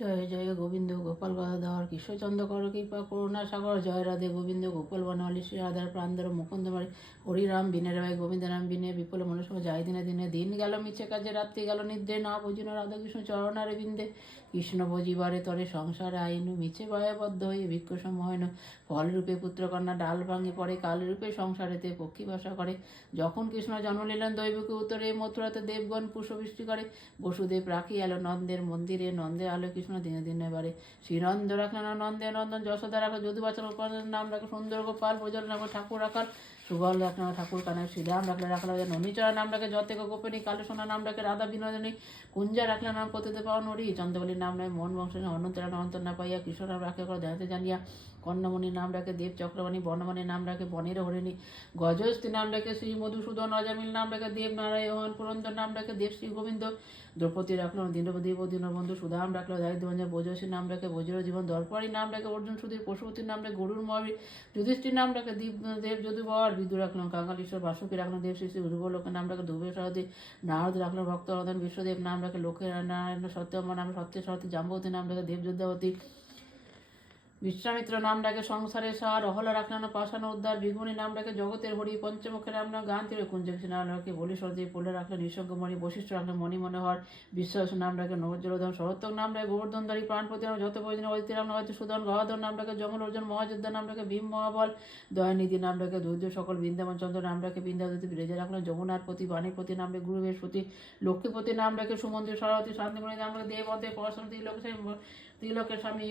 জয় জয় গোবিন্দ গোপাল গদাধর কৃষ্ণচন্দ্র কর কৃপা করুণা সাগর জয় রাধে গোবিন্দ গোপাল বনমালী শ্রী রাধার প্রাণধর মুকুন্দমারি হরিরাম বিনে রায় গোবিন্দ রাম বিনে বিপুল মনুষ্য যায় দিনে দিনে দিন গেল মিছে কাজে রাত্রি গেল নিদ্রে না বুঝিন রাধাকৃষ্ণ চরণারে বিন্দে কৃষ্ণ বজিবারে তরে সংসারে আইনু মিছে ভয়বদ্ধ হয়ে ভিক্ষ সমহীন ফলরূপে পুত্রকন্যা ডাল ভাঙে পড়ে কালরূপে সংসারেতে পক্ষী ভাষা করে যখন কৃষ্ণ জন্ম নিলেন দৈবকে উত্তরে মথুরাতে দেবগণ পুষ্পবৃষ্টি করে বসুদেব রাখি এলো নন্দের মন্দিরে নন্দে আলো কৃষ্ণ দিনে দিনে বাড়ে শ্রীনন্দ রাখলেন নন্দে নন্দন যশোদা রাখলো যদুবাচন উপার্জন নাম রাখলো সুন্দর গোপাল প্রজল নাম ঠাকুর রাখাল সুবল রাখলেন ঠাকুর কানায় শ্রীরাম রাখলো ননীচরা নাম রাখে যতেক গোপিনী কালো সোনা নাম রাখে রাধা বিনোদিনী কুঞ্জা রাখলেন নাম পতিতে পাওয়া নরী চন্দ্রবলীর নাম নয় মন বংশ অনন্তরা অন্তর না পাইয়া কৃষ্ণ নাম রাখে করে জানতে জানিয়া কর্ণমণির নাম রাখে দেব চক্রবাণী বনমণির নাম রাখে বনের হরিণী গজস্তি নাম রাখে শ্রী মধুসূদন অজামিল নাম রাখে দেব নারায়ণ পুরন্দর নাম রাখে দেব শ্রী গোবিন্দ দ্রৌপদী রাখলো দীনবন্ধু সুধাম রাখলো দারিদ্রঞ্জন ভোজসী নাম রাখে বজ্র জীবন দর্পারী নাম রাখে অর্জুন সুধীর পশুপতির নাম রাখে গরুর মহাবীর যুধিষ্ঠির নাম রাখে দেব যদুবর বিদু রাখলাম কাঙ্গালীশ্বর বাসুকী রাখলো দেব শ্রী শ্রী ধ্রুবলোকের নাম রাখে ধ্রুবের সরদী নারদ রাখলো ভক্তরদন বিশ্বদেব নাম রাখে লোকের নারায়ণ সত্যম নাম সত্যের সরতী জাম্বতী নাম রাখে দেব যোদ্ধাবতী বিশ্বামিত্র নাম ডাকে সংসারের সার অহলা রাখলানো পাশানো উদ্ধার বিগুণী নাম ডাকে জগতের হরি পঞ্চমুখের নাম না গান তীরে কুঞ্জকৃষ্ণ নাম রাখে বলি সরদী পোলে রাখলেন নিঃসঙ্গমণি বশিষ্ঠ রাখলেন মণি মনোহর বিশ্বাস নাম ডাকে নবজ্জলধন শরত্তক নাম ডাকে গোবর্ধনধারী প্রাণপতি নাম যত প্রয়োজন অদিতি নাম হয়তো সুধন গহাধর নাম ডাকে যমল অর্জুন মহাযোদ্ধা নাম ডাকে ভীম মহাবল দয়ানিধি নাম ডাকে ধৈর্য সকল বৃন্দাবন চন্দ্র নাম ডাকে বৃন্দাবতী বিরেজা রাখলেন যমুনার প্রতি বাণীপতি নাম ডাকে গুরু বৃহস্পতি লক্ষ্মীপতি নাম ডাকে সুমন্দির সরস্বতী শান্তিমণি নাম ডাকে দেবতে পরশন ত্রিলোকের স্বামী